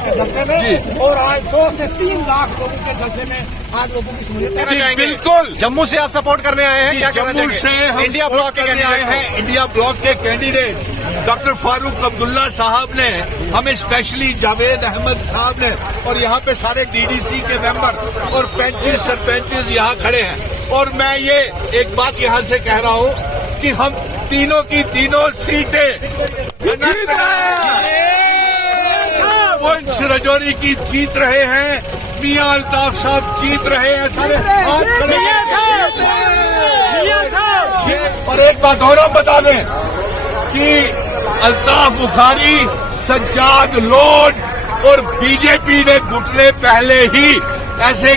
के जलसे में, और आज 2 से 3 लाख लोगों के जलसे में आज लोगों की शमूलियत। बिल्कुल, जम्मू से आप सपोर्ट करने आए हैं, क्या जम्मू से हम इंडिया ब्लॉक के करने आए हैं। इंडिया ब्लॉक के कैंडिडेट डॉक्टर फारूक अब्दुल्ला साहब ने हमें स्पेशली, जावेद अहमद साहब ने, और यहाँ पे सारे डीडीसी के मेंबर और पंचेस सरपंचेस यहाँ खड़े हैं। और मैं ये एक बात यहाँ से कह रहा हूँ कि हम तीनों की तीनों सीटें पुंछ राजौरी की जीत रहे हैं। मियां अल्ताफ साहब जीत रहे हैं, सारे हाथ खड़े हैं। और एक बात और हम बता दें कि अल्ताफ बुखारी, सज्जाद लोड और बीजेपी ने घुटने पहले ही ऐसे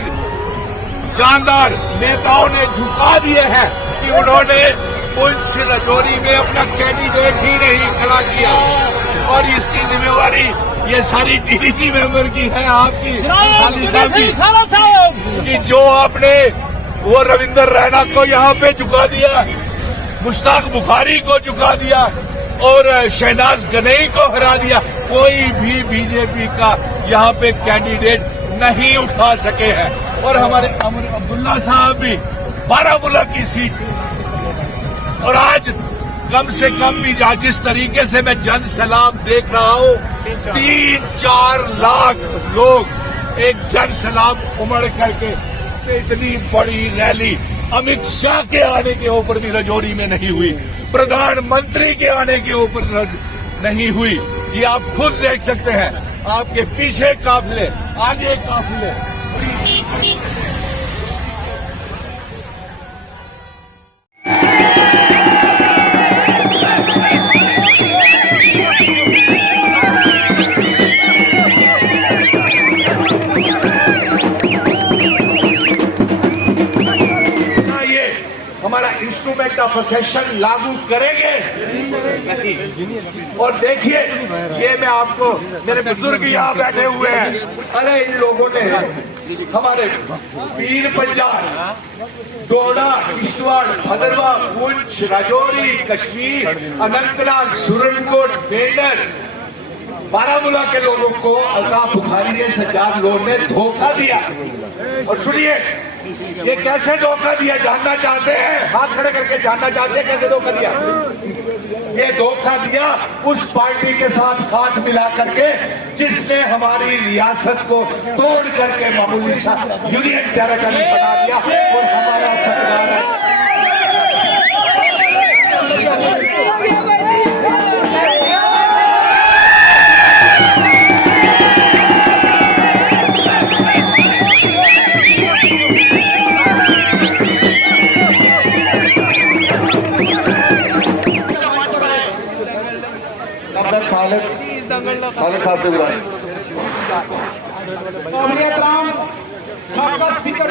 जानदार नेताओं ने झुका दिए हैं कि उन्होंने पुंछ राजौरी में अपना कैंडिडेट ही नहीं खड़ा किया। और इसकी जिम्मेवारी ये सारी डीडीसी मेंबर की है, आपकी खाली साहब की, कि जो आपने वो रविंदर रैना को यहाँ पे झुका दिया, मुश्ताक बुखारी को झुका दिया और शहनाज गनई को हरा दिया। कोई भी बीजेपी का यहाँ पे कैंडिडेट नहीं उठा सके हैं। और हमारे अमर अब्दुल्ला साहब भी बारामूला की सीट, और आज कम से कम भी जिस तरीके से मैं जन सैलाब देख रहा हूँ, 3-4 लाख लोग एक जन सैलाब उमड़ करके, इतनी बड़ी रैली अमित शाह के आने के ऊपर भी राजौरी में नहीं हुई, प्रधानमंत्री के आने के ऊपर नहीं हुई। ये आप खुद देख सकते हैं, आपके पीछे काफिले, आगे काफिले। हमारा इंस्ट्रूमेंट ऑफ असेशन लागू करेंगे नहीं। और देखिए, ये मैं आपको, मेरे बुजुर्ग यहाँ बैठे हुए हैं, अरे इन लोगों ने हमारे पीर पंजाब, डोडा, किश्तवाड़, भदरवा, पुंछ, राजौरी, कश्मीर, अनंतनाग, सुरनकोट, मेंढर, बारामूला के लोगों को अल्ताफ बुखारी ने, सज्जाद लोड ने धोखा दिया। और सुनिए, ये कैसे धोखा दिया जानना चाहते हैं? हाथ खड़े करके जानना चाहते हैं कैसे धोखा दिया? ये धोखा दिया उस पार्टी के साथ हाथ मिला करके जिसने हमारी रियासत को तोड़ करके मामूली सा यूनियन टेरिटरी बना दिया। और हमारा साबका स्पीकर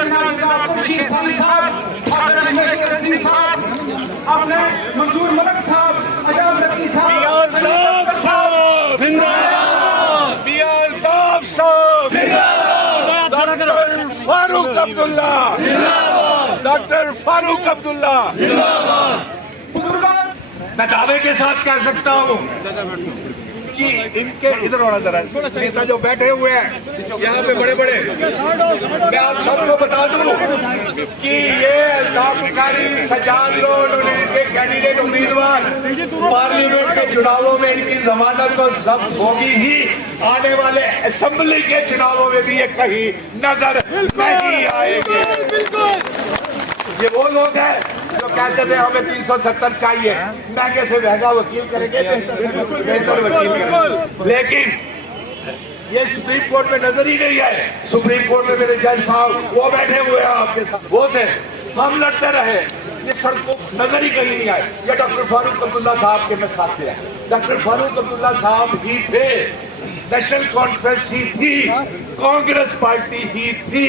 खुर्शीद सानी साहब, ठाकुर रमेश सिंह साहब, अपने मंजूर मलिक साहब, अजाज रकी साहब, डॉक्टर फारूक अब्दुल्ला, डॉक्टर फारूक अब्दुल्ला। मैं दावे के साथ कह सकता हूँ कि इनके, इधर होना जरा, नेता जो बैठे हुए हैं यहाँ पे बड़े बड़े, मैं आप सबको बता दूं कि ये अल्ताफ बुखारी, सज्जाद लोड और इनके कैंडिडेट उम्मीदवार पार्लियामेंट के चुनावों में इनकी जमानत तो जब्त होगी ही, आने वाले असेंबली के चुनावों में भी ये कहीं नजर नहीं आएंगे। ये वो लोग हैं जो कहते थे हमें 370 चाहिए, महंगे से महंगा वकील करेंगे, बेहतर वकील करेंगे, लेकिन ये सुप्रीम कोर्ट में नजर ही नहीं आए। सुप्रीम कोर्ट में मेरे जज साहब वो बैठे हुए हैं आपके साथ, वो थे, हम लड़ते रहे, ये सड़कों नजर ही कहीं नहीं आए। ये डॉक्टर फारूक अब्दुल्ला साहब के मैं साथ थे, डॉक्टर फारूक अब्दुल्ला साहब ही थे, नेशनल कॉन्फ्रेंस ही थी, कांग्रेस पार्टी ही थी,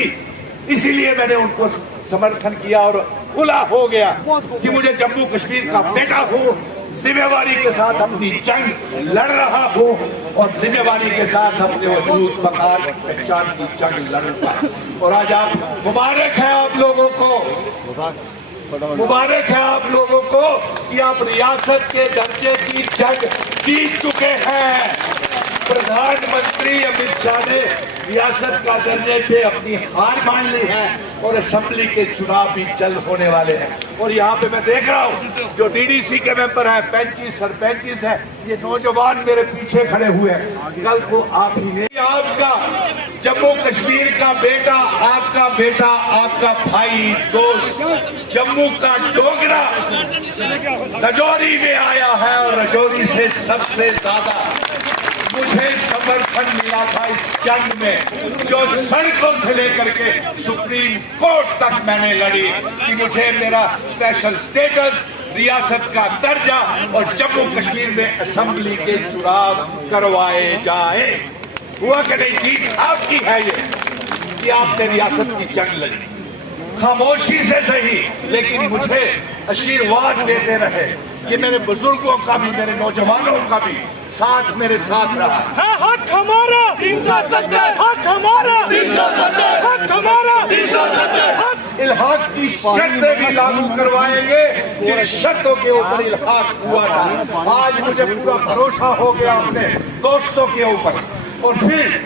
इसीलिए मैंने उनको समर्थन किया और खुला हो गया कि मुझे जम्मू कश्मीर का बेटा हूँ, जिम्मेवारी के साथ अपनी जंग लड़ रहा हूँ और जिम्मेवारी के साथ अपने वजूद मकान पहचान की जंग लड़ूंगा। और आज आप, मुबारक है आप लोगों को, मुबारक है आप लोगों को कि आप रियासत के दर्जे की जंग जीत चुके हैं। प्रधानमंत्री अमित शाह ने रियासत का दर्जे पे अपनी हार मान ली है और असेंबली के चुनाव भी जल्द होने वाले हैं। और यहाँ पे मैं देख रहा हूँ जो डीडीसी के मेंबर है, 35 सरपंच है, ये नौजवान मेरे पीछे खड़े हुए हैं। कल को आप ही ने आपका जम्मू कश्मीर का बेटा, आपका बेटा, आपका भाई, दोस्त, जम्मू का डोगरा राजौरी में आया है और राजौरी से सबसे ज्यादा मुझे समर्थन मिला था इस जंग में, जो सड़कों से लेकर के सुप्रीम कोर्ट तक मैंने लड़ी कि मुझे मेरा स्पेशल स्टेटस, रियासत का दर्जा और जम्मू कश्मीर में असेंबली के चुनाव करवाए जाए। हुआ कि नहीं? जीत आपकी है ये कि आपने रियासत की जंग लड़ी, खामोशी से सही, लेकिन मुझे आशीर्वाद देते रहे। ये मेरे बुजुर्गों का भी, मेरे नौजवानों का भी साथ मेरे साथ रहा है। हक हमारा 370, हक हमारा 370, हक हमारा 370। इल्हाक की शर्तें भी लागू करवाएंगे जिन शर्तों के ऊपर इल्हाक हुआ था। आज मुझे पूरा भरोसा हो गया अपने दोस्तों के ऊपर। और फिर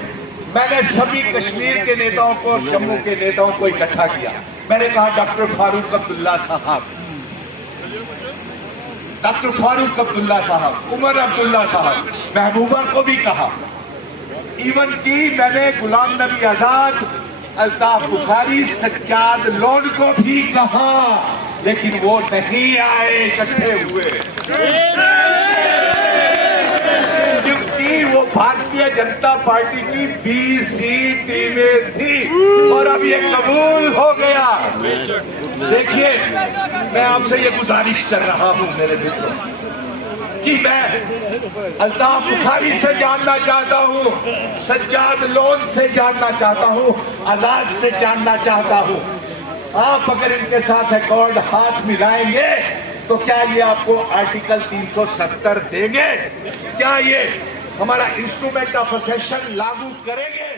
मैंने सभी कश्मीर के नेताओं को और जम्मू के नेताओं को इकट्ठा किया। मैंने कहा डॉक्टर फारूक अब्दुल्ला साहब, डॉक्टर फारूक अब्दुल्ला साहब, उमर अब्दुल्ला साहब, महबूबा को भी कहा, इवन की मैंने गुलाम नबी आजाद, अल्ताफ बुखारी, सज्जाद लोन को भी कहा, लेकिन वो नहीं आए, इकट्ठे हुए, क्योंकि वो भारतीय जनता पार्टी की 20 टीमें थी और अब ये कबूल हो गया। देखिए, मैं आपसे ये गुजारिश कर रहा हूं मेरे मित्रों कि मैं अल्ताफ बुखारी से जानना चाहता हूं, सज्जाद लोन से जानना चाहता हूं, आजाद से जानना चाहता हूं। आप अगर इनके साथ अकॉर्ड हाथ मिलाएंगे तो क्या ये आपको आर्टिकल 370 देंगे? क्या ये हमारा इंस्ट्रूमेंट ऑफ असेशन लागू करेंगे?